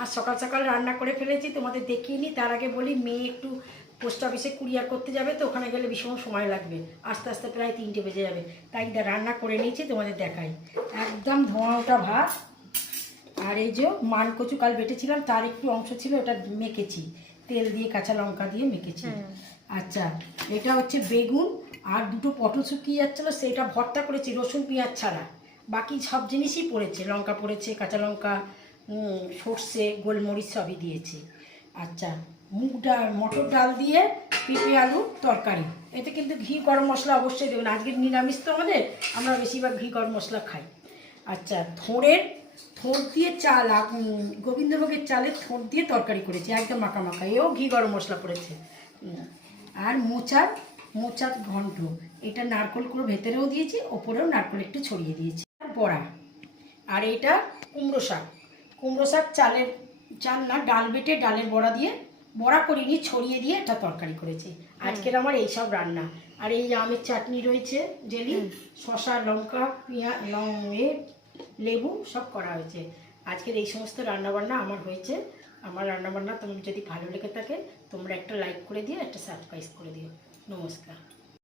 আর সকাল সকাল রান্না করে ফেলেছি, তোমাদের দেখিয়ে নিই। তার আগে বলি, মেয়ে একটু পোস্ট অফিসে কুরিয়ার করতে যাবে, তো ওখানে গেলে ভীষণ সময় লাগবে, আস্তে আস্তে প্রায় 3টে বেজে যাবে। তাই রান্না করে নিয়েছি, তোমাদের দেখাই। একদম ধোঁয়া ওঠা ভাত। আর এই যে মান কচু কাল বেটেছিলাম, তার একটু অংশ ছিল, ওটা মেখেছি তেল দিয়ে, কাঁচা লঙ্কা দিয়ে মেখেছি। আচ্ছা, এটা হচ্ছে বেগুন আর দুটো পটল শুকিয়ে যাচ্ছিলো, সেটা ভর্তা করেছি রসুন পেঁয়াজ ছাড়া। বাকি সব জিনিসই পড়েছে, লঙ্কা পড়েছে, কাঁচা লঙ্কা, সর্ষে, গোলমরিচ সবই দিয়েছি। আচ্ছা, মুগ ডাল, মটর ডাল দিয়ে পেঁপে আলু তরকারি। এতে কিন্তু ঘি গরম মশলা অবশ্যই দেবেন, আজকে নিরামিষ তো আমাদের, আমরা বেশিরভাগ ঘি গরম মশলা খাই। আচ্ছা, থোড় দিয়ে চাল, গোবিন্দভোগের চালের থোড় দিয়ে তরকারি করেছি, একদম মাখা মাখা, এও ঘি গরম মশলা পড়েছে। আর মোচার ঘন্ট, এটা নারকোল করে ভেতরেও দিয়েছি, ওপরেও নারকোল একটু ছড়িয়ে দিয়েছি। বড়া। আর এটা কুমড়ো শাক চাল না, ডাল বেটে ডালের বড়া দিয়ে, বড়া করিনি, ছড়িয়ে দিয়ে এটা তরকারি করেছি। আজকের আমার এইসব রান্না। আর এই আমের চাটনি রয়েছে, জেলি, শসা, লঙ্কা, পেঁয়াজ, লেবু সব করা হয়েছে। আজকের এই সমস্ত রান্নাবান্না আমার হয়েছে। আমার রান্নাবান্না তোমার যদি ভালো লেগে থাকে, তোমরা একটা লাইক করে দিও, একটা সাবস্ক্রাইব করে দিও। নমস্কার।